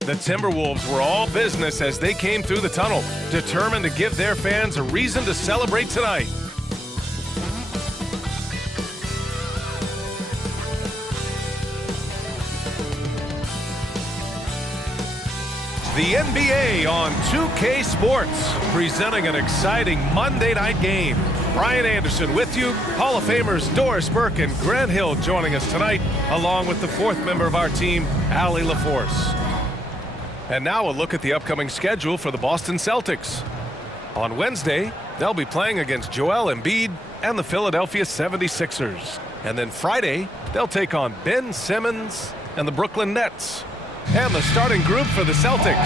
The Timberwolves were all business as they came through the tunnel, determined to give their fans a reason to celebrate tonight. The NBA on 2K Sports, presenting an exciting Monday night game. Brian Anderson with you, Hall of Famers Doris Burke and Grant Hill joining us tonight, along with the fourth member of our team, Allie LaForce. And now a look at the upcoming schedule for the Boston Celtics. On Wednesday, they'll be playing against Joel Embiid and the Philadelphia 76ers. And then Friday, they'll take on Ben Simmons and the Brooklyn Nets. And the starting group for the Celtics: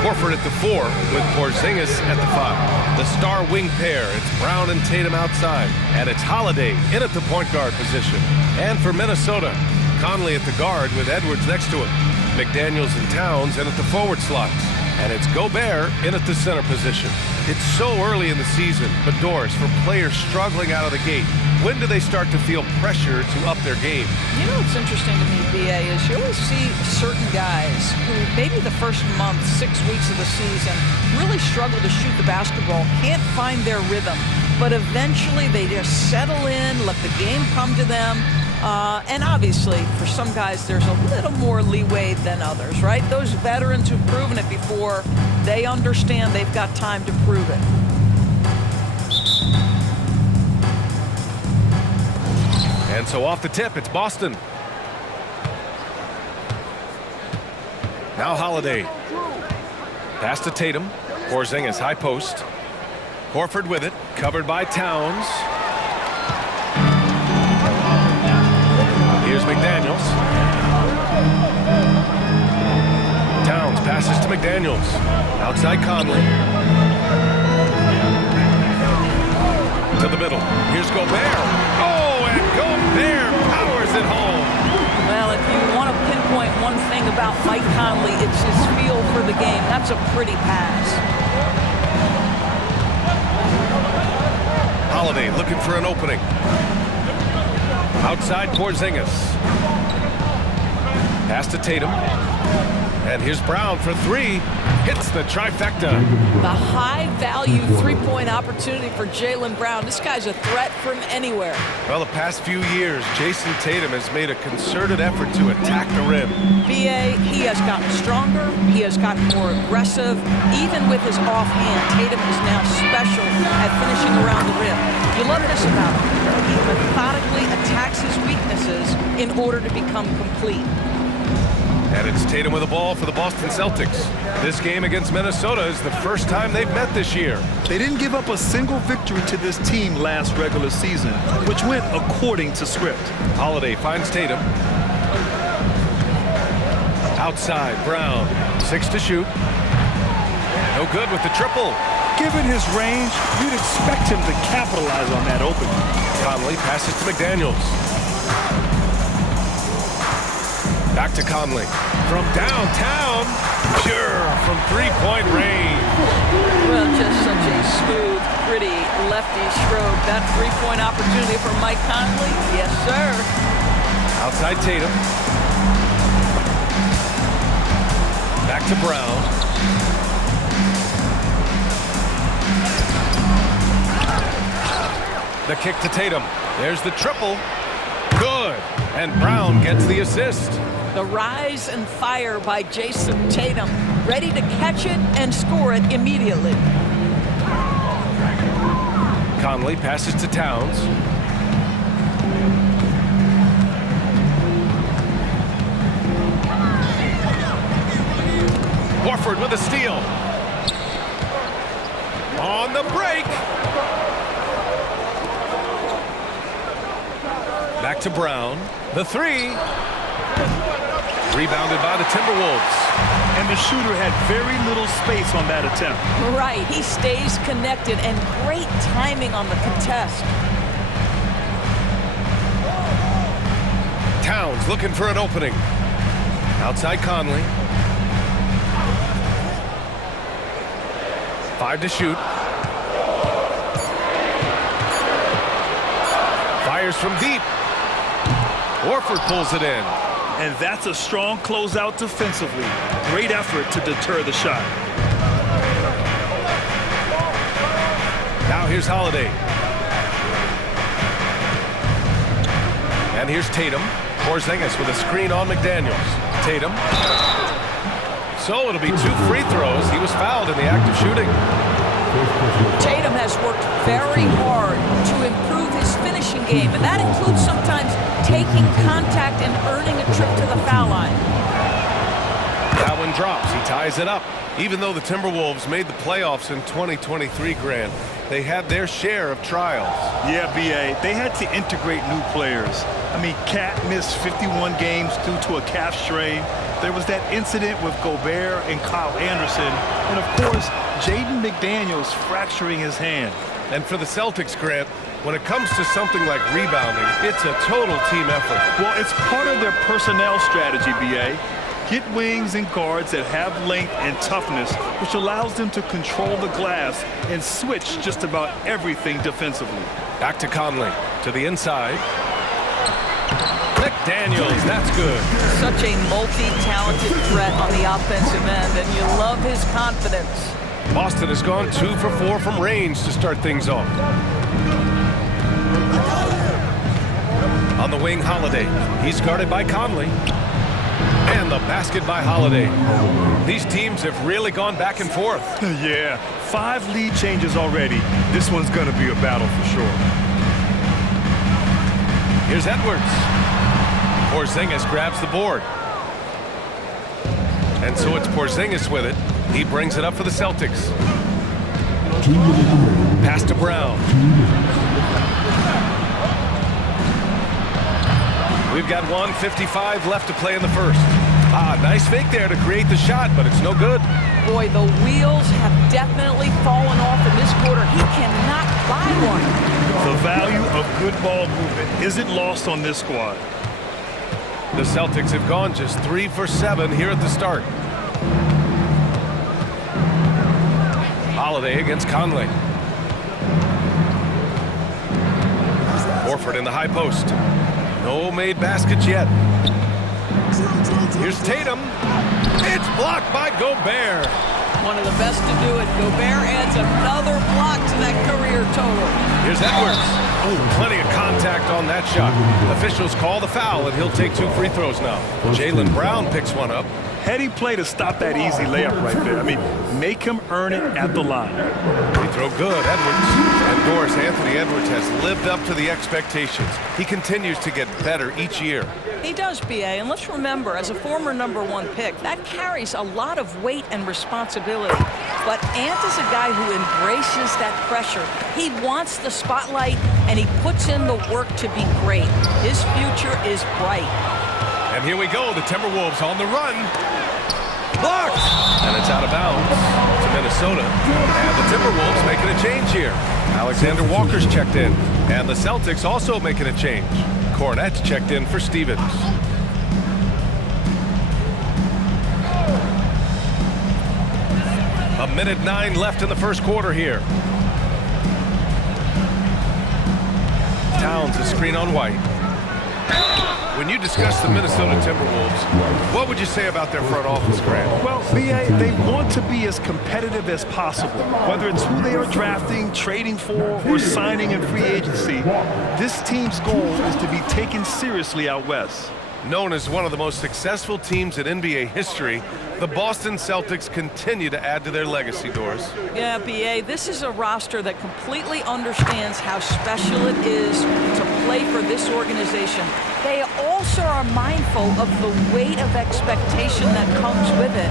Horford at the 4 with Porzingis at the 5. The star wing pair, it's Brown and Tatum outside. And it's Holiday in at the point guard position. And for Minnesota, Conley at the guard with Edwards next to him. McDaniels and Towns in at the forward slots. And it's Gobert in at the center position. It's so early in the season, but Doris, for players struggling out of the gate, when do they start to feel pressure to up their game? You know what's interesting to me, BA, is you always see certain guys who maybe the first month, 6 weeks of the season, really struggle to shoot the basketball, can't find their rhythm, but eventually they just settle in, let the game come to them. And obviously, for some guys, there's a little more leeway than others, right? Those veterans who've proven it before, they understand they've got time to prove it. And so off the tip, it's Boston. Now Holiday. Pass to Tatum. Porzingis, high post. Horford with it, covered by Towns. Here's McDaniels. Towns passes to McDaniels. Outside Conley. To the middle. Here's Gobert. Oh, and Gobert powers it home. Well, if you want to pinpoint one thing about Mike Conley, it's his feel for the game. That's a pretty pass. Holiday looking for an opening. Outside Porzingis. Pass to Tatum. And here's Brown for 3. Hits the trifecta. The high-value three-point opportunity for Jaylen Brown. This guy's a threat from anywhere. Well, the past few years, Jason Tatum has made a concerted effort to attack the rim. BA, he has gotten stronger. He has gotten more aggressive. Even with his offhand, Tatum is now special at finishing around the rim. You love this about him. He methodically attacks his weaknesses in order to become complete. And it's Tatum with the ball for the Boston Celtics. This game against Minnesota is the first time they've met this year. They didn't give up a single victory to this team last regular season, which went according to script. Holiday finds Tatum. Outside, Brown. 6 to shoot. No good with the triple. Given his range, you'd expect him to capitalize on that opening. Conley passes to McDaniels. Back to Conley. From downtown, pure from three-point range. Well, just such a smooth, pretty lefty stroke. That three-point opportunity for Mike Conley? Yes, sir. Outside Tatum. Back to Brown. The kick to Tatum. There's the triple. Good. And Brown gets the assist. The rise and fire by Jason Tatum, ready to catch it and score it immediately. Conley passes to Towns. Horford with a steal. On the break. Back to Brown. The 3. Rebounded by the Timberwolves. And the shooter had very little space on that attempt. Right, he stays connected, and great timing on the contest. Towns looking for an opening. Outside Conley. 5 to shoot. Fires from deep. Horford pulls it in. And that's a strong closeout defensively. Great effort to deter the shot. Now here's Holiday. And here's Tatum. Porzingis with a screen on McDaniels. Tatum. So it'll be 2 free throws. He was fouled in the act of shooting. Tatum has worked very hard to improve his finishing game, and that includes sometimes taking contact and earning a trip to the foul line. That one drops. He ties it up. Even though the Timberwolves made the playoffs in 2023, Grant, they had their share of trials. Yeah, B.A., they had to integrate new players. I mean, Cat missed 51 games due to a calf strain. There was that incident with Gobert and Kyle Anderson. And, of course, Jaden McDaniels fracturing his hand. And for the Celtics, Grant, when it comes to something like rebounding, it's a total team effort. Well, it's part of their personnel strategy, B.A. Get wings and guards that have length and toughness, which allows them to control the glass and switch just about everything defensively. Back to Conley, to the inside. McDaniels, that's good. Such a multi-talented threat on the offensive end, and you love his confidence. Boston has gone 2 for 4 from range to start things off. On the wing, Holiday. He's guarded by Conley. And the basket by Holiday. These teams have really gone back and forth. Yeah, 5 lead changes already. This one's going to be a battle for sure. Here's Edwards. Porzingis grabs the board. And so it's Porzingis with it. He brings it up for the Celtics. Pass to Brown. We've got 1:55 left to play in the first. Nice fake there to create the shot, but it's no good. Boy, the wheels have definitely fallen off in this quarter. He cannot buy one. The value of good ball movement isn't lost on this squad. The Celtics have gone just 3 for 7 here at the start. Holiday against Conley. Horford in the high post. No made baskets yet. Here's Tatum. It's blocked by Gobert. One of the best to do it. Gobert adds another block to that career total. Here's Edwards. Oh, plenty of contact on that shot. Officials call the foul, and he'll take 2 free throws now. Jaylen Brown picks one up. Heady play to stop that easy layup right there. I mean, make him earn it at the line. Free throw good, Edwards. And Doris, Anthony Edwards has lived up to the expectations. He continues to get better each year. He does, B.A., and let's remember, as a former #1 pick, that carries a lot of weight and responsibility. But Ant is a guy who embraces that pressure. He wants the spotlight, and he puts in the work to be great. His future is bright. And here we go, the Timberwolves on the run. Blocked! And it's out of bounds to Minnesota. And the Timberwolves making a change here. Alexander Walker's checked in. And the Celtics also making a change. Cornette's checked in for Stevens. A minute 9 left in the first quarter here. Towns a screen on White. When you discuss the Minnesota Timberwolves, what would you say about their front office, Grant? Well, B.A., they want to be as competitive as possible. Whether it's who they are drafting, trading for, or signing in free agency, this team's goal is to be taken seriously out west. Known as one of the most successful teams in NBA history, the Boston Celtics continue to add to their legacy, Doris. Yeah, B.A., this is a roster that completely understands how special it is to play for this organization. They also are mindful of the weight of expectation that comes with it.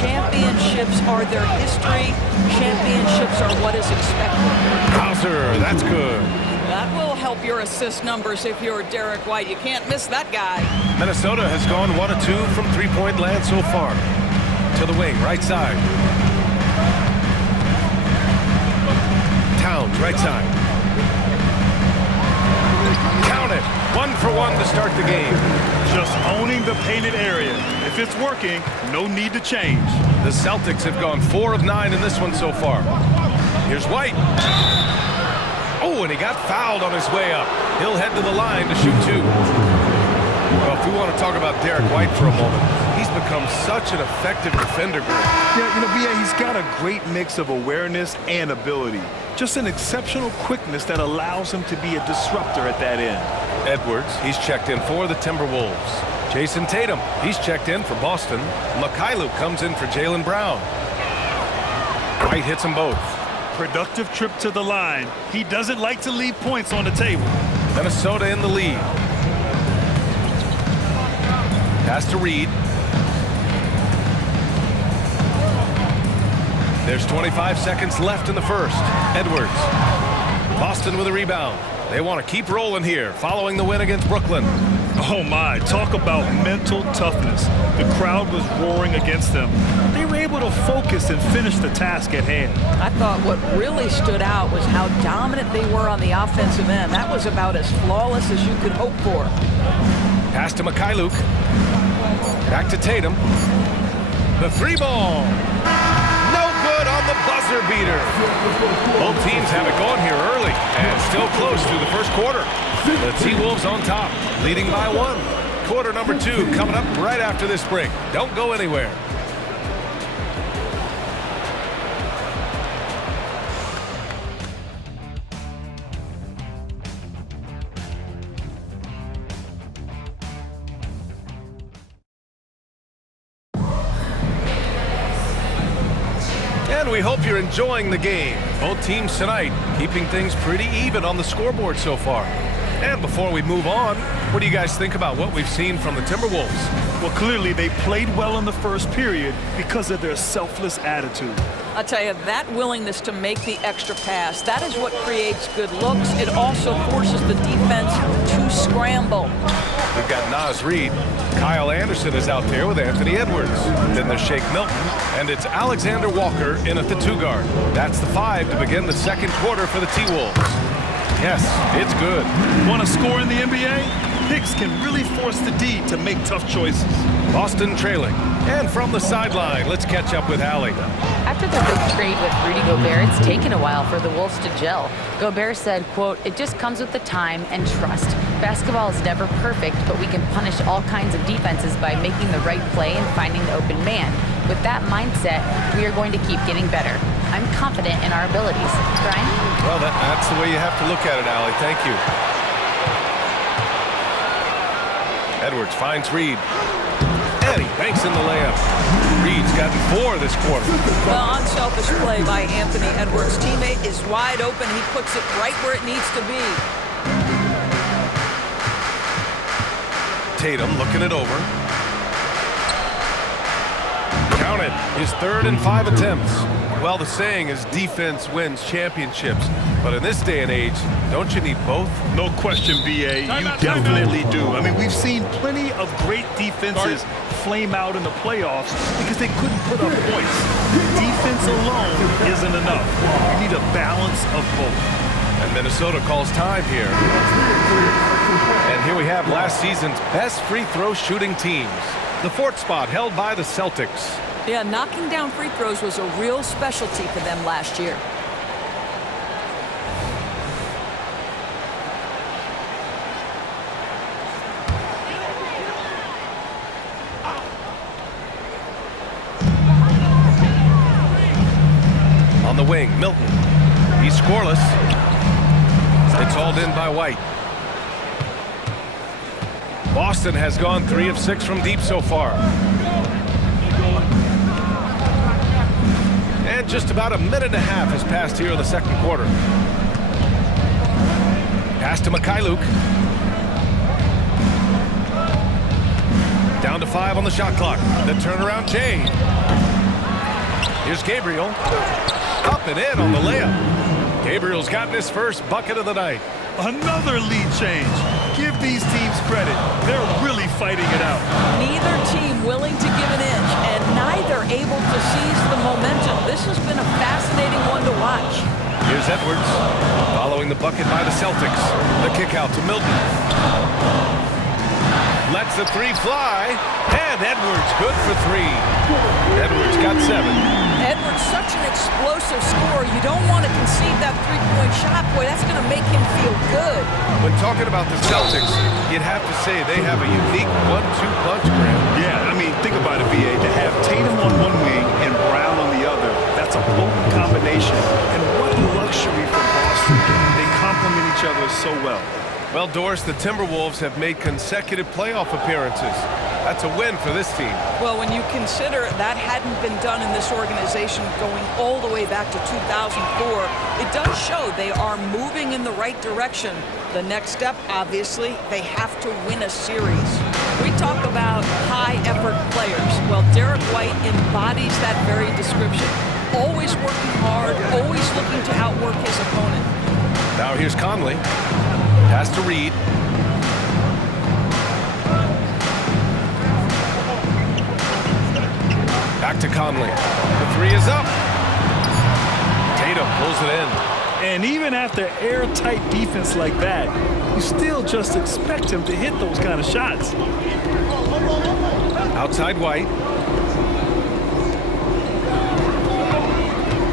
Championships are their history. Championships are what is expected. Hauser, that's good. That will help your assist numbers if you're Derek White. You can't miss that guy. Minnesota has gone 1 of 2 from three-point land so far. To the wing, right side. Towns, right side. Count it. 1 for 1 to start the game. Just owning the painted area. If it's working, no need to change. The Celtics have gone 4 of 9 in this one so far. Here's White. Oh, and he got fouled on his way up. He'll head to the line to shoot 2. Well, if we want to talk about Derek White for a moment, he's become such an effective defender. Yeah, B.A., he's got a great mix of awareness and ability. Just an exceptional quickness that allows him to be a disruptor at that end. Edwards, he's checked in for the Timberwolves. Jason Tatum, he's checked in for Boston. Mikhailuk comes in for Jaylen Brown. White hits them both. Productive trip to the line. He doesn't like to leave points on the table. Minnesota in the lead. Pass to Reed. There's 25 seconds left in the first. Edwards. Boston with a rebound. They want to keep rolling here following the win against Brooklyn. Oh my, talk about mental toughness. The crowd was roaring against them. They were able to focus and finish the task at hand. I thought what really stood out was how dominant they were on the offensive end. That was about as flawless as you could hope for. Pass to Mikhailuk. Back to Tatum. The three ball. No good on the buzzer beater. Both teams have it going here early and still close through the first quarter. The T-Wolves on top, leading by 1. Quarter number 2 coming up right after this break. Don't go anywhere. And we hope you're enjoying the game. Both teams tonight keeping things pretty even on the scoreboard so far. And before we move on, what do you guys think about what we've seen from the Timberwolves? Well, clearly they played well in the first period because of their selfless attitude. I'll tell you, that willingness to make the extra pass, that is what creates good looks. It also forces the defense to scramble. We've got Naz Reid. Kyle Anderson is out there with Anthony Edwards. Then there's Shake Milton, and it's Alexander Walker in at the 2 guard. That's the 5 to begin the second quarter for the T-Wolves. Yes, it's good. Want to score in the NBA? Hicks can really force the D to make tough choices. Boston trailing. And from the sideline, let's catch up with Allie. After the big trade with Rudy Gobert, it's taken a while for the Wolves to gel. Gobert said, quote, "It just comes with the time and trust. Basketball is never perfect, but we can punish all kinds of defenses by making the right play and finding the open man. With that mindset, we are going to keep getting better. I'm confident in our abilities." Brian? Well, that's the way you have to look at it, Allie. Thank you. Edwards finds Reed. And he banks in the layup. Reed's gotten 4 this quarter. Well, unselfish play by Anthony Edwards. Teammate is wide open. He puts it right where it needs to be. Tatum looking it over. Count it. His 3rd and 5 attempts. Well, the saying is defense wins championships. But in this day and age, don't you need both? No question, B.A. You definitely do. I mean, we've seen plenty of great defenses flame out in the playoffs because they couldn't put up points. Defense alone isn't enough. You need a balance of both. And Minnesota calls time here. And here we have last season's best free throw shooting teams. The 4th spot held by the Celtics. Yeah, knocking down free throws was a real specialty for them last year. On the wing, Milton. He's scoreless. It's hauled in by White. Boston has gone 3 of 6 from deep so far. And just about a minute and a half has passed here in the second quarter. Pass to Mikhailuk. Down to 5 on the shot clock. The turnaround Jay. Here's Gabriel. Up and in on the layup. Gabriel's gotten his first bucket of the night. Another lead change. Give these teams credit. They're really fighting it out. Neither team willing to give an inch, and neither able to seize the momentum. This has been a fascinating one to watch. Here's Edwards, following the bucket by the Celtics. The kick out to Milton. Lets the 3 fly, and Edwards good for 3. Edwards got 7. Edwards, such an explosive scorer. You don't want to concede that three-point shot. Boy, that's going to make him feel good. When talking about the Celtics, you'd have to say they have a unique 1-2 punch, Graham. Yeah, I mean, think about it, BA. To have Tatum on one wing and Brown on the other, that's a potent combination. And what luxury for Boston. They complement each other so well. Well, Doris, the Timberwolves have made consecutive playoff appearances. That's a win for this team. Well, when you consider that hadn't been done in this organization going all the way back to 2004, it does show they are moving in the right direction. The next step, obviously, they have to win a series. We talk about high-effort players. Well, Derek White embodies that very description. Always working hard, always looking to outwork his opponent. Now here's Conley. Pass to Reed. Back to Conley. The three is up. Tatum pulls it in. And even after airtight defense like that, you still just expect him to hit those kind of shots. Outside White.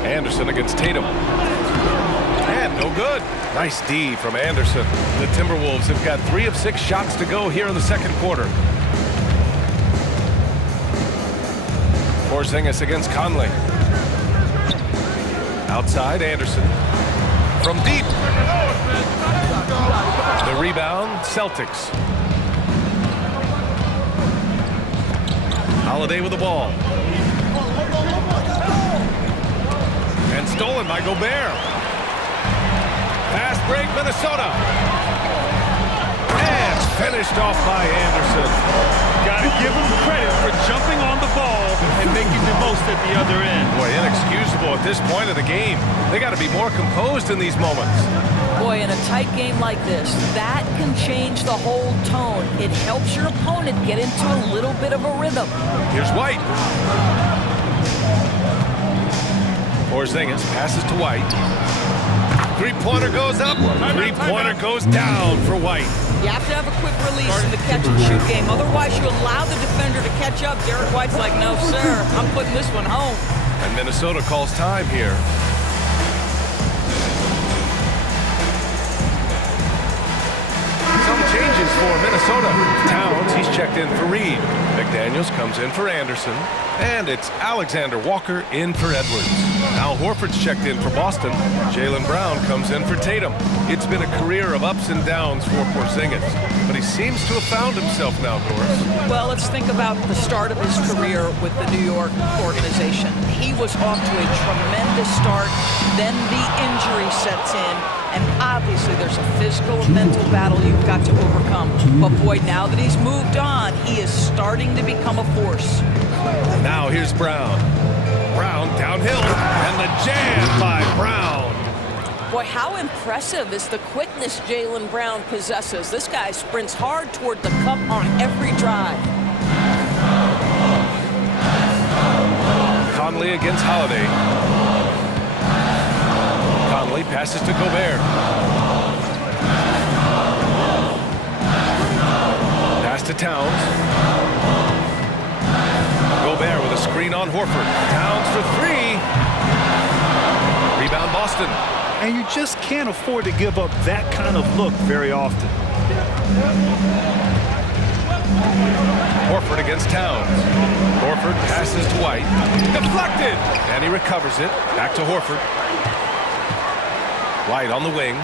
Anderson against Tatum. And no good. Nice D from Anderson. The Timberwolves have got 3 of 6 shots to go here in the second quarter. Porzingis against Conley. Outside Anderson. From deep. The rebound, Celtics. Holiday with the ball. And stolen by Gobert. Fast break, Minnesota. And finished off by Anderson. Got to give him credit for jumping on the ball and making the most at the other end. Boy, inexcusable at this point of the game. They got to be more composed in these moments. Boy, in a tight game like this, that can change the whole tone. It helps your opponent get into a little bit of a rhythm. Here's White. Porzingis passes to White. Three-pointer goes up. Three-pointer goes down for White. You have to have a quick release in the catch-and-shoot game. Otherwise, you allow the defender to catch up. Derek White's like, no, sir, I'm putting this one home. And Minnesota calls time here. Some changes for Minnesota. Towns, he's checked in for Reed. McDaniels comes in for Anderson. And it's Alexander Walker in for Edwards. Al Horford's checked in for Boston. Jaylen Brown comes in for Tatum. It's been a career of ups and downs for Porzingis, but he seems to have found himself now, Doris. Well, let's think about the start of his career with the New York organization. He was off to a tremendous start. Then the injury sets in. And obviously there's a physical and mental battle you've got to overcome. But boy, now that he's moved on, he is starting to become a force. Now here's Brown. Brown downhill, and the jam by Brown. Boy, how impressive is the quickness Jaylen Brown possesses. This guy sprints hard toward the cup on every drive. Conley against Holiday. Conley passes to Gobert. Pass to Towns. Gobert with a screen on Horford. Towns for 3. Rebound Boston. And you just can't afford to give up that kind of look very often. Horford against Towns. Horford passes to White. Deflected! And he recovers it. Back to Horford. White on the wing.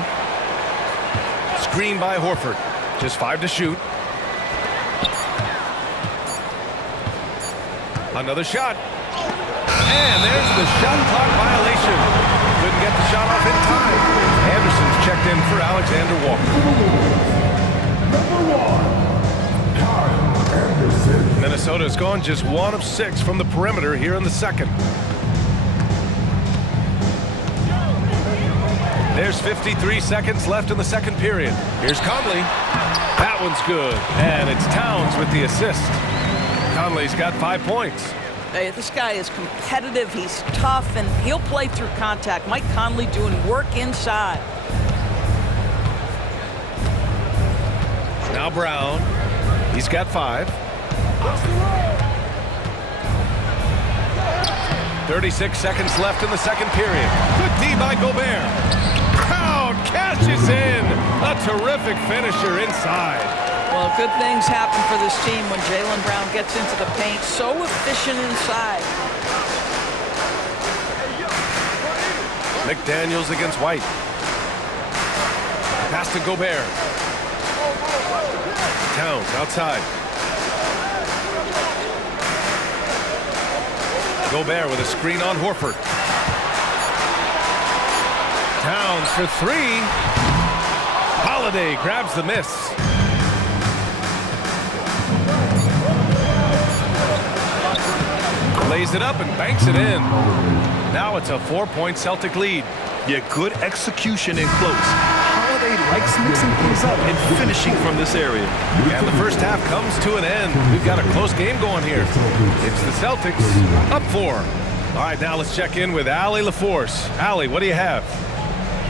Screen by Horford. Just 5 to shoot. Another shot. And there's the shot clock violation. Couldn't get the shot off in time. Anderson's checked in for Alexander Walker. Minnesota's gone just 1 of 6 from the perimeter here in the second. There's 53 seconds left in the second period. Here's Conley. That one's good. And it's Towns with the assist. Conley's got 5 points. Hey, this guy is competitive, he's tough, and he'll play through contact. Mike Conley doing work inside. Now Brown. He's got 5. 36 seconds left in the second period. Good D by Gobert. Brown cashes in. A terrific finisher inside. Well, good things happen for this team when Jaylen Brown gets into the paint. So efficient inside. McDaniels against White. Pass to Gobert. Towns outside. Gobert with a screen on Horford. Towns for three. Holiday grabs the miss. Lays it up and banks it in. Now it's a 4-point Celtic lead. Yeah, good execution in close. Holiday likes mixing things up and finishing from this area. And the first half comes to an end. We've got a close game going here. It's the Celtics up 4. All right, now let's check in with Allie LaForce. Allie, what do you have?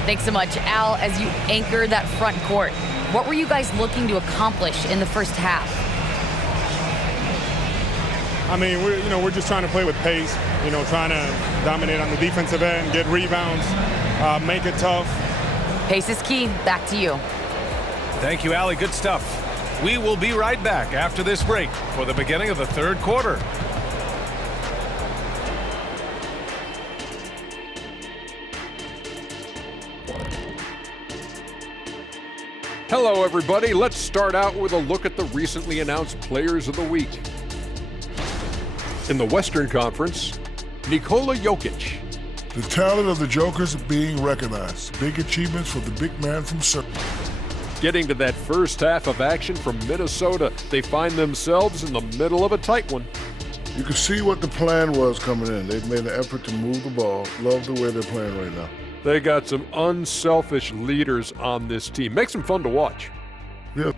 Thanks so much, Al. As you anchor that front court, what were you guys looking to accomplish in the first half? I mean, we're just trying to play with pace, trying to dominate on the defensive end, get rebounds, make it tough. Pace is key. Back to you. Thank you, Allie. Good stuff. We will be right back after this break for the beginning of the third quarter. Hello, everybody. Let's start out with a look at the recently announced Players of the Week. In the Western Conference, Nikola Jokic. The talent of the Jokers being recognized. Big achievements for the big man from Serbia. Getting to that first half of action from Minnesota, they find themselves in the middle of a tight one. You can see what the plan was coming in. They've made an effort to move the ball. Love the way they're playing right now. They got some unselfish leaders on this team. Makes them fun to watch. Yeah.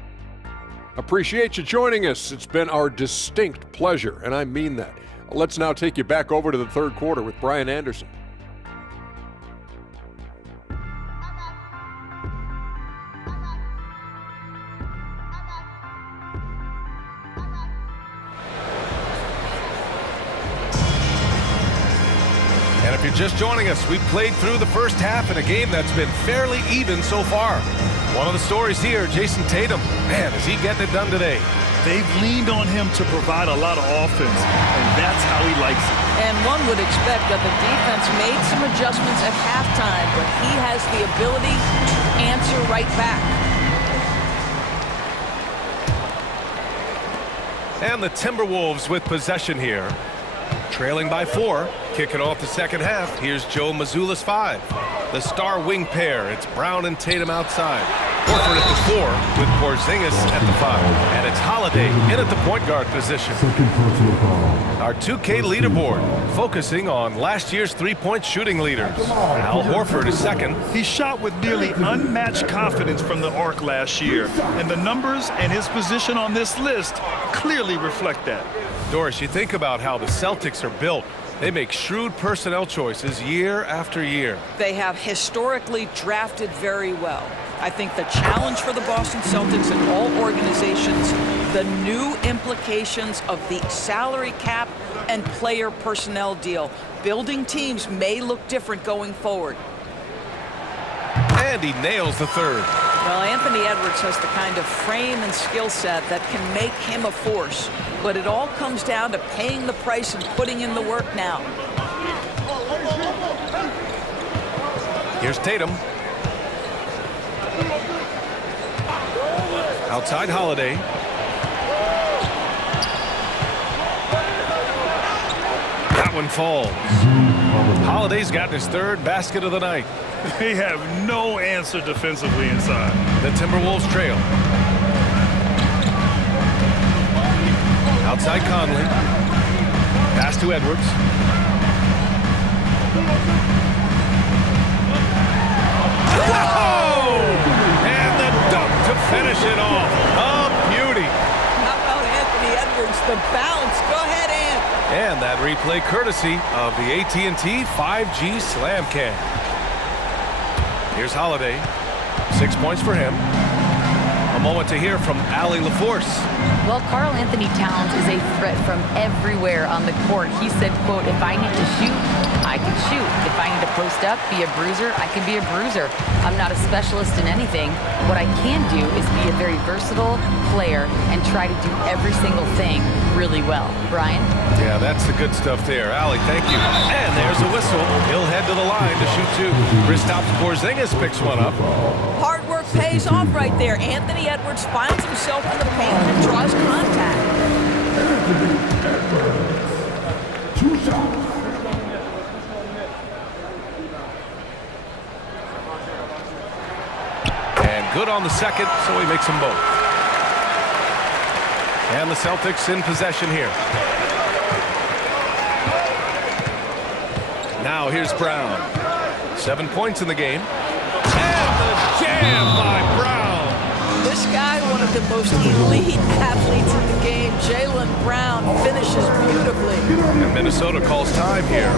Appreciate you joining us. It's been our distinct pleasure, and I mean that. Let's now take you back over to the third quarter with Brian Anderson. And if you're just joining us, we've played through the first half in a game that's been fairly even so far. One of the stories here, Jason Tatum. Man, is he getting it done today? They've leaned on him to provide a lot of offense, and that's how he likes it. And one would expect that the defense made some adjustments at halftime, but he has the ability to answer right back. And the Timberwolves with possession here. Trailing by 4, kicking off the second half. Here's Joe Mazzulla's 5. The star wing pair, it's Brown and Tatum outside. Horford at the 4 with Porzingis at the 5. And it's Holiday in at the point guard position. Our 2K leaderboard, focusing on last year's three-point shooting leaders. Al Horford is second. He shot with nearly unmatched confidence from the arc last year, and the numbers and his position on this list clearly reflect that. Doris, you think about how the Celtics are built. They make shrewd personnel choices year after year. They have historically drafted very well. I think the challenge for the Boston Celtics and all organizations, the new implications of the salary cap and player personnel deal. Building teams may look different going forward. And he nails the third. Well, Anthony Edwards has the kind of frame and skill set that can make him a force. But it all comes down to paying the price and putting in the work now. Here's Tatum. Outside Holiday. That one falls. Holiday's gotten his third basket of the night. They have no answer defensively inside. The Timberwolves trail. Outside Conley. Pass to Edwards. Oh! And the dunk to finish it off. A beauty. How about Anthony Edwards, the bounce? Go ahead, Ant. And that replay courtesy of the AT&T 5G Slam Cam. Here's Holiday. 6 points for him. A moment to hear from Allie LaForce. Well, Karl Anthony Towns is a threat from everywhere on the court. He said, quote, if I need to shoot, I can shoot. If I need to post up, be a bruiser, I can be a bruiser. I'm not a specialist in anything. What I can do is be a very versatile player and try to do every single thing really well. Brian? Yeah, that's the good stuff there. Allie, thank you. And there's a whistle. He'll head to the line to shoot two. Kristaps Porzingis picks one up. Hard work pays off right there. Anthony Edwards finds himself in the paint and draws contact. Two shots. And good on the second, so he makes them both. And the Celtics in possession here. Now here's Brown. 7 points in the game. And the jam by Brown. This guy, one of the most elite athletes in the game, Jaylen Brown, finishes beautifully. And Minnesota calls time here.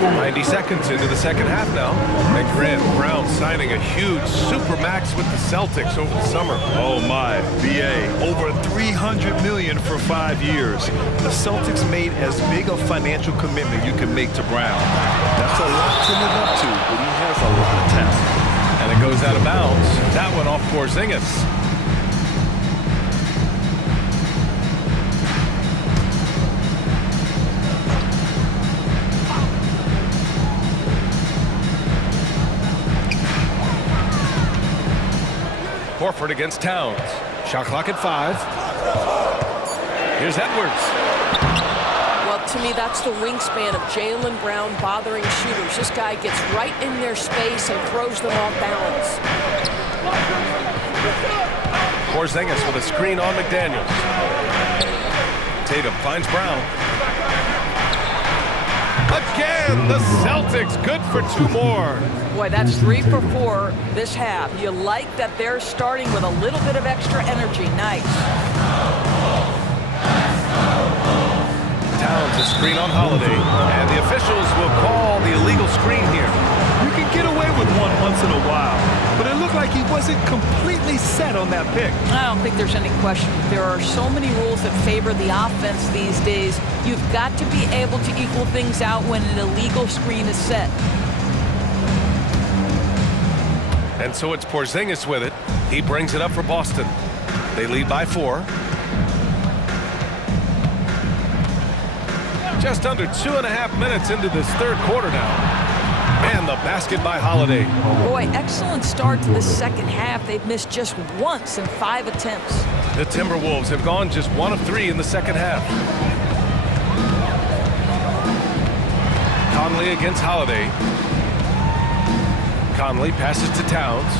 90 seconds into the second half now. And Grant Brown signing a huge supermax with the Celtics over the summer. Oh my, BA, over $300 million for 5 years. The Celtics made as big a financial commitment you can make to Brown. That's a lot to live up to, but he has a lot of talent. And it goes out of bounds. That one off Porzingis. Horford against Towns. Shot clock at 5. Here's Edwards. Well, to me, that's the wingspan of Jaylen Brown bothering shooters. This guy gets right in their space and throws them off balance. Porzingis with a screen on McDaniels. Tatum finds Brown. Again, the Celtics good for 2 more. Boy, that's 3 for 4 this half. You like that they're starting with a little bit of extra energy. Nice. Towns a screen on Holiday, and the officials will call the illegal screen here. You can get away with one once in a while, but it looked like he wasn't completely set on that pick. I don't think there's any question. There are so many rules that favor the offense these days. You've got to be able to equal things out when an illegal screen is set. And so it's Porzingis with it. He brings it up for Boston. They lead by 4. Just under 2.5 minutes into this third quarter now. And the basket by Holiday. Boy, excellent start to the second half. They've missed just once in 5 attempts. The Timberwolves have gone just 1 of 3 in the second half. Conley against Holiday. Conley passes to Towns.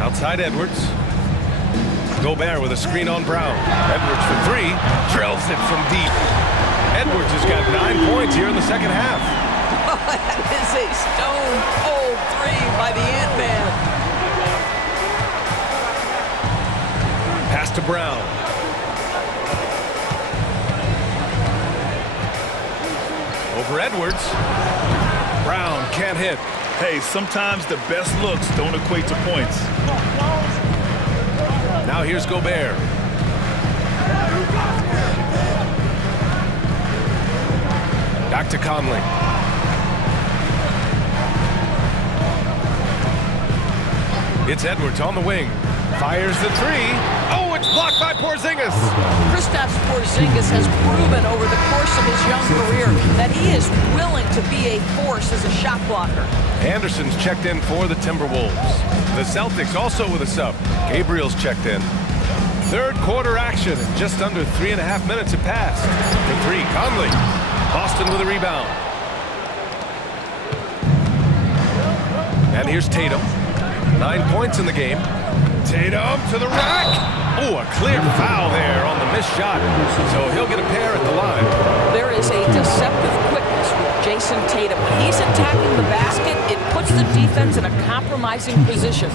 Outside Edwards. Gobert with a screen on Brown. Edwards for 3. Drills it from deep. Edwards has got 9 points here in the second half. Oh, that is a stone cold 3 by the Ant-Man. Pass to Brown. Over Edwards. Brown can't hit. Hey, sometimes the best looks don't equate to points. Now here's Gobert. Back to Conley. It's Edwards on the wing. Fires the 3. Oh, it's blocked by Porzingis. Kristaps Porzingis has proven over the course of his young career that he is willing to be a force as a shot blocker. Anderson's checked in for the Timberwolves. The Celtics also with a sub. Gabriel's checked in. Third quarter action, and just under 3.5 minutes have passed. For 3, Conley. Boston with a rebound. And here's Tatum. 9 points in the game. Tatum to the rack. Oh, a clear foul there on the missed shot. So he'll get a pair at the line. There is a deceptive quickness with Jason Tatum. When he's attacking the basket, it puts the defense in a compromising position.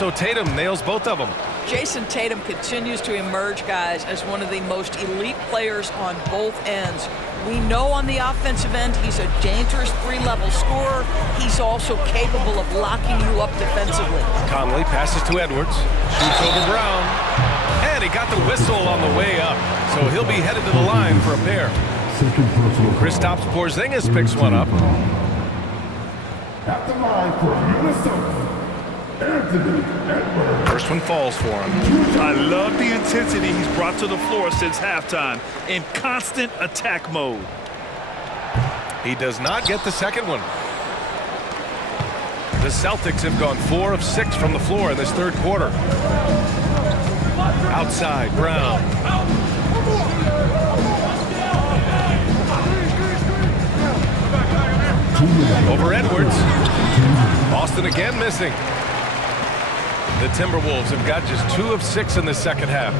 so Tatum nails both of them. Jason Tatum continues to emerge, guys, as one of the most elite players on both ends. We know on the offensive end he's a dangerous three-level scorer. He's also capable of locking you up defensively. Conley passes to Edwards, shoots over Brown, and he got the whistle on the way up, so he'll be headed to the line for a pair. Kristaps Porzingis picks one up. At the line for Minnesota, Anthony Edwards. First one falls for him. I love the intensity he's brought to the floor since halftime in constant attack mode. He does not get the second one. The Celtics have gone 4 of 6 from the floor in this third quarter. Outside, Brown. Over Edwards. Boston again missing. The Timberwolves have got just 2 of 6 in the second half.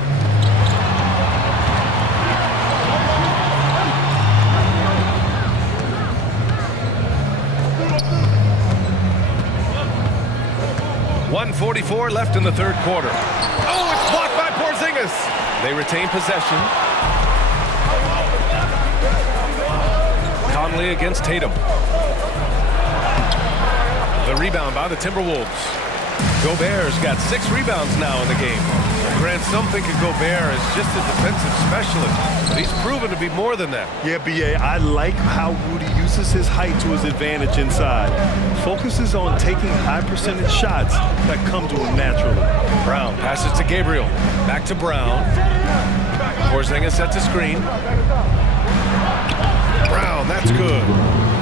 .144 left in the third quarter. Oh, it's blocked by Porzingis. They retain possession. Conley against Tatum. The rebound by the Timberwolves. Gobert's got 6 rebounds now in the game. Grant, some think of Gobert as just a defensive specialist, but he's proven to be more than that. Yeah, B.A., I like how Rudy uses his height to his advantage inside. Focuses on taking high percentage shots that come to him naturally. Brown passes to Gabriel. Back to Brown. Porzingis sets a screen. Brown, that's good.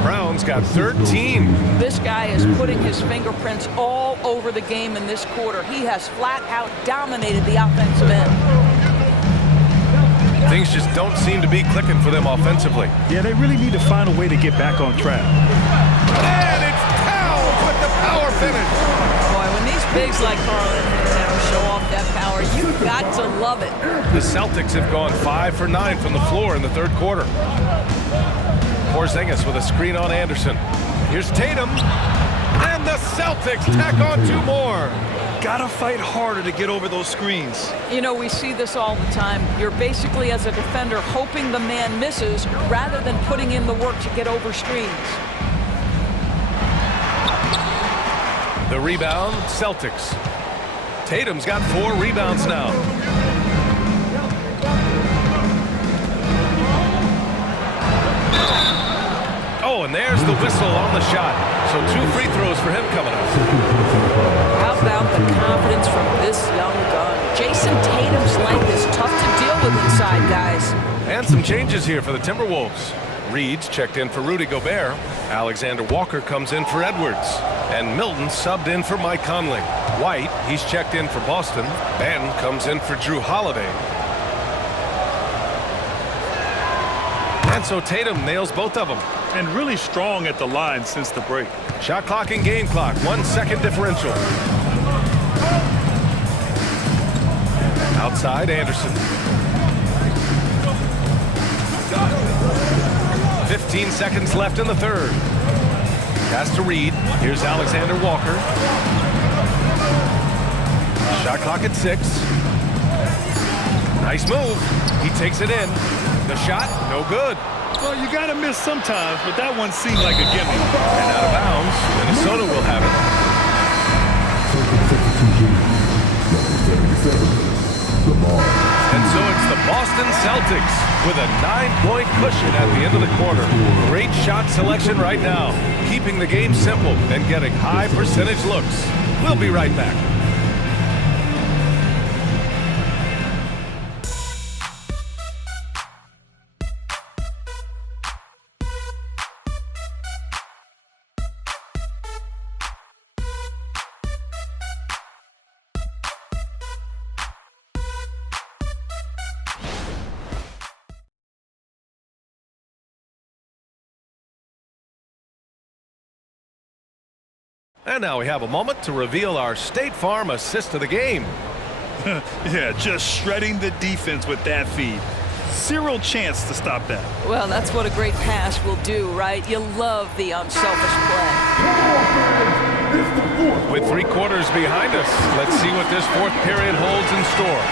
Brown's got 13. This guy is putting his fingerprints all over the game in this quarter. He has flat out dominated the offensive end. Things just don't seem to be clicking for them offensively. Yeah, they really need to find a way to get back on track. And it's Towns with the power finish. Boy, when these bigs like Carlin show off that power, you've got to love it. The Celtics have gone 5 for 9 from the floor in the third quarter. Porzingis with a screen on Anderson. Here's Tatum. And the Celtics tack on 2 more. Gotta fight harder to get over those screens. You know, we see this all the time. You're basically, as a defender, hoping the man misses rather than putting in the work to get over screens. The rebound, Celtics. Tatum's got 4 rebounds now. Oh, and there's the whistle on the shot. So 2 free throws for him coming up. How about the confidence from this young gun? Jason Tatum's length is tough to deal with inside, guys. And some changes here for the Timberwolves. Reed's checked in for Rudy Gobert. Alexander Walker comes in for Edwards. And Milton subbed in for Mike Conley. White, he's checked in for Boston. Ben comes in for Drew Holiday. And so Tatum nails both of them. And really strong at the line since the break. Shot clock and game clock, 1 second differential. Outside, Anderson. 15 seconds left in the third. Pass to Reed. Here's Alexander Walker. Shot clock at 6. Nice move. He takes it in. The shot, no good. Well, you gotta miss sometimes, but that one seemed like a gimme. And out of bounds, Minnesota will have it. And so it's the Boston Celtics with a 9-point cushion at the end of the quarter. Great shot selection right now, keeping the game simple and getting high percentage looks. We'll be right back. And now we have a moment to reveal our State Farm assist of the game. Yeah, just shredding the defense with that feed. Zero chance to stop that. Well, that's what a great pass will do, right? You love the unselfish play. It's the With 3 quarters behind us, let's see what this 4th period holds in store.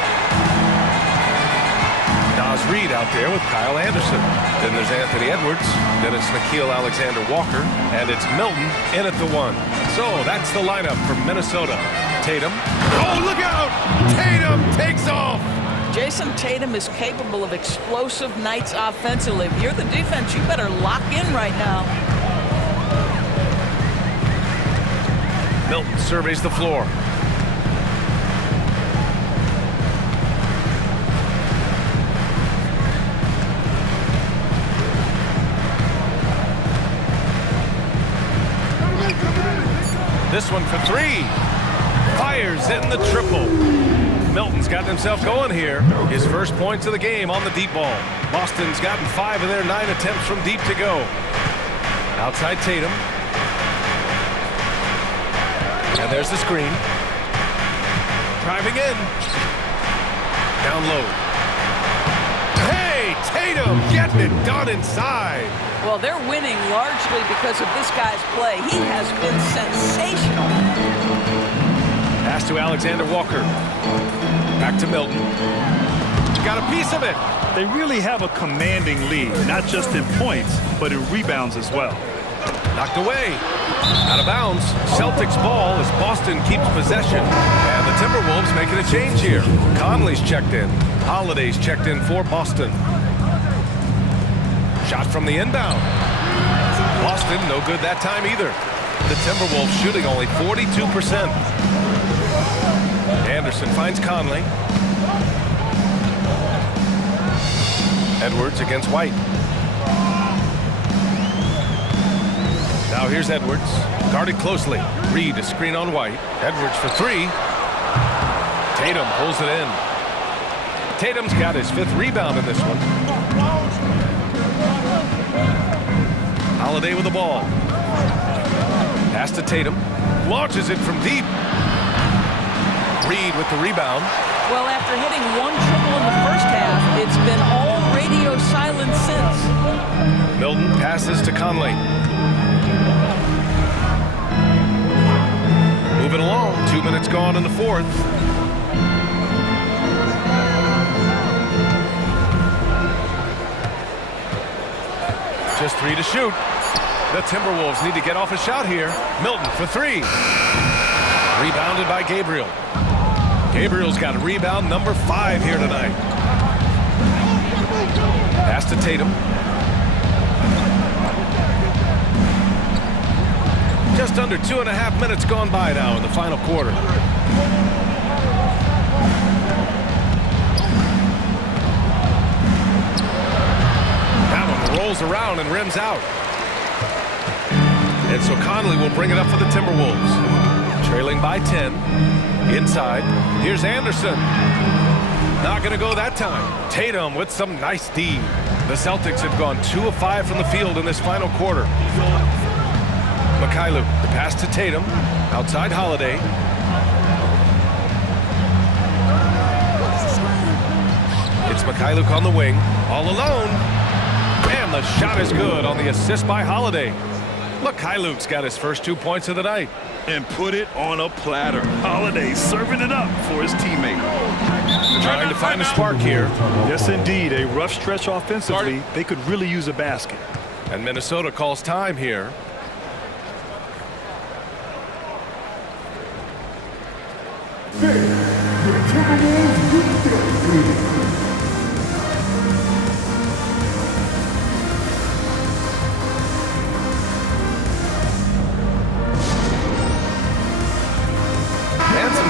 Nas Reed out there with Kyle Anderson. Then there's Anthony Edwards. Then it's Nickeil Alexander-Walker. And it's Milton in at the 1. So that's the lineup for Minnesota. Tatum. Oh, look out! Tatum takes off! Jason Tatum is capable of explosive nights offensively. If you're the defense, you better lock in right now. Milton surveys the floor. This one for 3. Fires in the triple. Milton's gotten himself going here. His first points of the game on the deep ball. Boston's gotten 5 of their 9 attempts from deep to go. Outside Tatum. And there's the screen. Driving in. Down low. Hey, Tatum getting it done inside. Well, they're winning largely because of this guy's play. He has been sensational. Pass to Alexander-Walker. Back to Milton. Got a piece of it. They really have a commanding lead, not just in points, but in rebounds as well. Knocked away. Out of bounds. Celtics ball as Boston keeps possession. And the Timberwolves making a change here. Conley's checked in. Holiday's checked in for Boston. Shot from the inbound. Boston no good that time either. The Timberwolves shooting only 42%. Anderson finds Conley. Edwards against White. Now here's Edwards. Guarded closely. Reed a screen on White. Edwards for 3. Tatum pulls it in. Tatum's got his 5th rebound in this one. Holiday with the ball. Pass to Tatum. Launches it from deep. Reed with the rebound. Well, after hitting 1 triple in the first half, it's been all radio silence since. Milton passes to Conley. Moving along. 2 minutes gone in the 4th. Just 3 to shoot. The Timberwolves need to get off a shot here. Milton for 3. Rebounded by Gabriel. Gabriel's got a rebound number 5 here tonight. Pass to Tatum. Just under 2.5 minutes gone by now in the final quarter. That one rolls around and rims out. And so Conley will bring it up for the Timberwolves. Trailing by 10. Inside. Here's Anderson. Not going to go that time. Tatum with some nice D. The Celtics have gone 2 of 5 from the field in this final quarter. Mikhailuk, the pass to Tatum. Outside Holiday. It's Mikhailuk on the wing. All alone. And the shot is good on the assist by Holiday. Mikhailuk's got his first 2 points of the night. And put it on a platter. Holiday serving it up for his teammate. Trying to find a spark here. Yes, indeed. A rough stretch offensively. They could really use a basket. And Minnesota calls time here.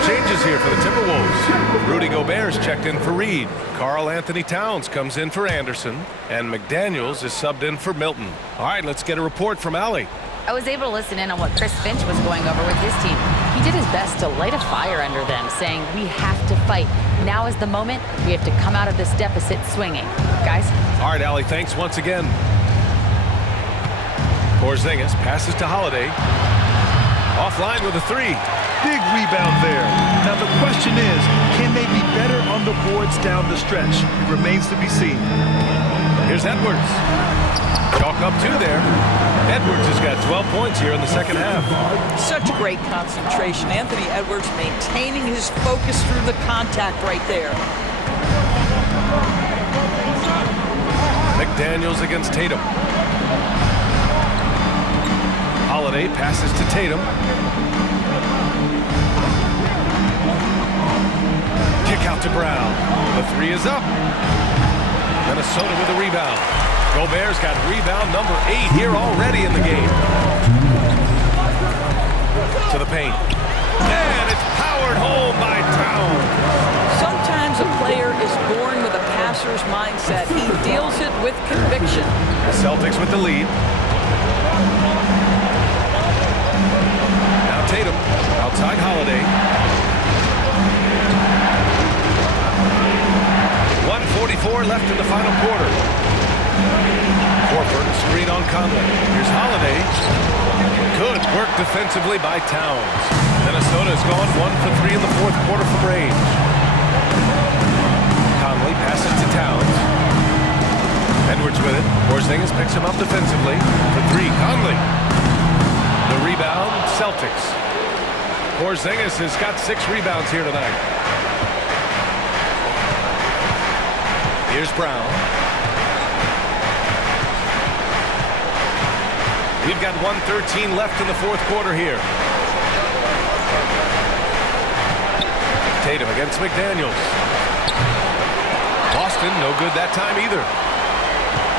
Changes here for the Timberwolves. Rudy Gobert's checked in for Reed. Karl Anthony Towns comes in for Anderson. And McDaniels is subbed in for Milton. All right, let's get a report from Allie. I was able to listen in on what Chris Finch was going over with his team. He did his best to light a fire under them, saying, we have to fight. Now is the moment. We have to come out of this deficit swinging. Guys? All right, Allie, thanks once again. Porzingis passes to Holiday. Offline with a 3. Big rebound there. Now the question is, can they be better on the boards down the stretch. It remains to be seen. Here's Edwards. Chalk up 2 there. Edwards has got 12 points here in the second half. Such great concentration. Anthony Edwards maintaining his focus through the contact right there. McDaniels against Tatum. Holiday passes to Tatum. Kick out to Brown. The 3 is up. Minnesota with a rebound. Gobert's got rebound number 8 here already in the game. To the paint. And it's powered home by Towns. Sometimes a player is born with a passer's mindset. He deals it with conviction. The Celtics with the lead. Now Tatum outside Holiday. 1:44 left in the final quarter. Horford screen on Conley. Here's Holiday. Good work defensively by Towns. Minnesota's gone 1 for 3 in the fourth quarter from range. Conley passes to Towns. Edwards with it. Porzingis picks him up defensively. For 3, Conley. The rebound, Celtics. Porzingis has got 6 rebounds here tonight. Here's Brown. We've got 1:13 left in the fourth quarter here. Tatum against McDaniels. Boston, no good that time either.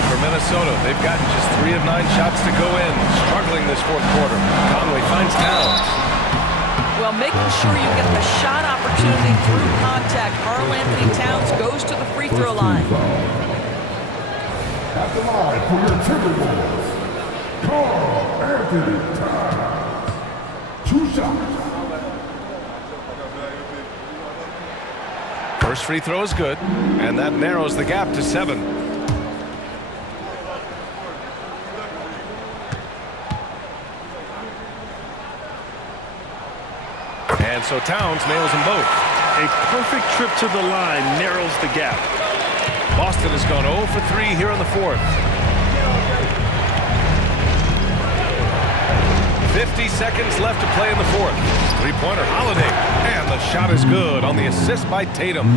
For Minnesota, they've gotten just 3 of 9 shots to go in. Struggling this fourth quarter. Conley finds Towns. Well, making sure you get the shot opportunity through contact. Karl-Anthony Towns goes to the free throw line. At the line for your Timberwolves, Karl-Anthony Towns. 2 shots. First free throw is good, and that narrows the gap to 7. And so Towns nails them both. A perfect trip to the line narrows the gap. Boston has gone 0 for 3 here in the fourth. 50 seconds left to play in the fourth. Three-pointer Holiday. And the shot is good on the assist by Tatum.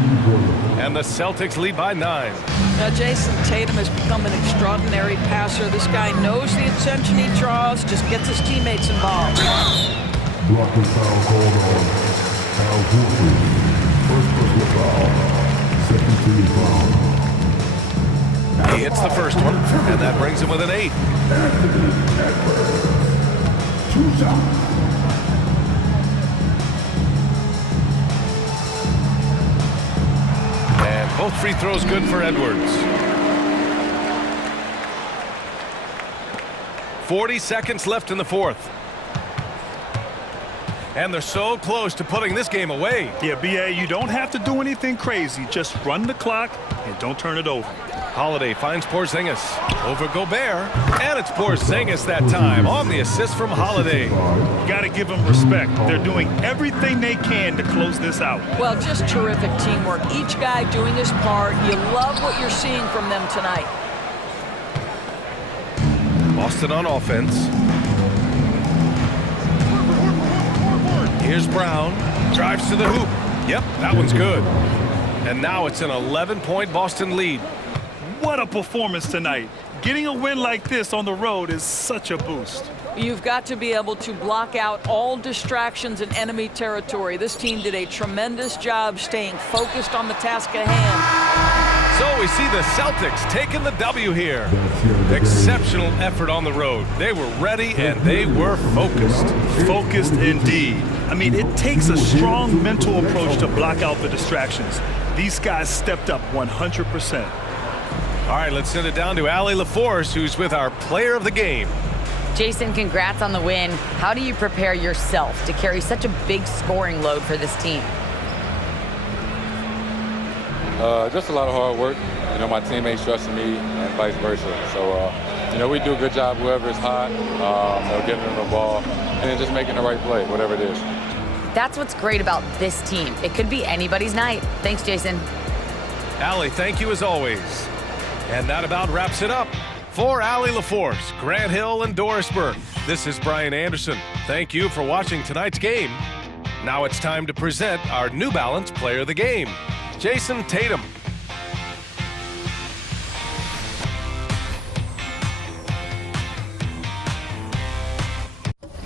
And the Celtics lead by 9. Now, Jason, Tatum has become an extraordinary passer. This guy knows the attention he draws, just gets his teammates involved. Blocking foul called on Al Horford. First personal foul. Second team foul. He hits the first one, and that brings him with an 8. Anthony Edwards. 2 shots. And both free throws good for Edwards. 40 seconds left in the fourth. And they're so close to putting this game away. Yeah, B.A., you don't have to do anything crazy. Just run the clock and don't turn it over. Holiday finds Porzingis over Gobert, and it's Porzingis that time on the assist from Holiday. You got to give them respect. They're doing everything they can to close this out. Well, just terrific teamwork. Each guy doing his part. You love what you're seeing from them tonight. Boston on offense. Here's Brown. Drives to the hoop. Yep, that one's good. And now it's an 11-point Boston lead. What a performance tonight. Getting a win like this on the road is such a boost. You've got to be able to block out all distractions in enemy territory. This team did a tremendous job staying focused on the task at hand. So we see the Celtics taking the W here. Exceptional effort on the road. They were ready and they were focused. Focused indeed. I mean, it takes a strong mental approach to block out the distractions. These guys stepped up 100%. All right, let's send it down to Allie LaForce, who's with our player of the game. Jason, congrats on the win. How do you prepare yourself to carry such a big scoring load for this team? Just a lot of hard work. You know, my teammates trusting me and vice versa. So, you know, we do a good job, whoever is hot, getting them the ball, and then just making the right play, whatever it is. That's what's great about this team. It could be anybody's night. Thanks, Jason. Allie, thank you as always. And that about wraps it up. For Allie LaForce, Grant Hill, and Doris Burke, this is Brian Anderson. Thank you for watching tonight's game. Now it's time to present our New Balance Player of the Game, Jason Tatum.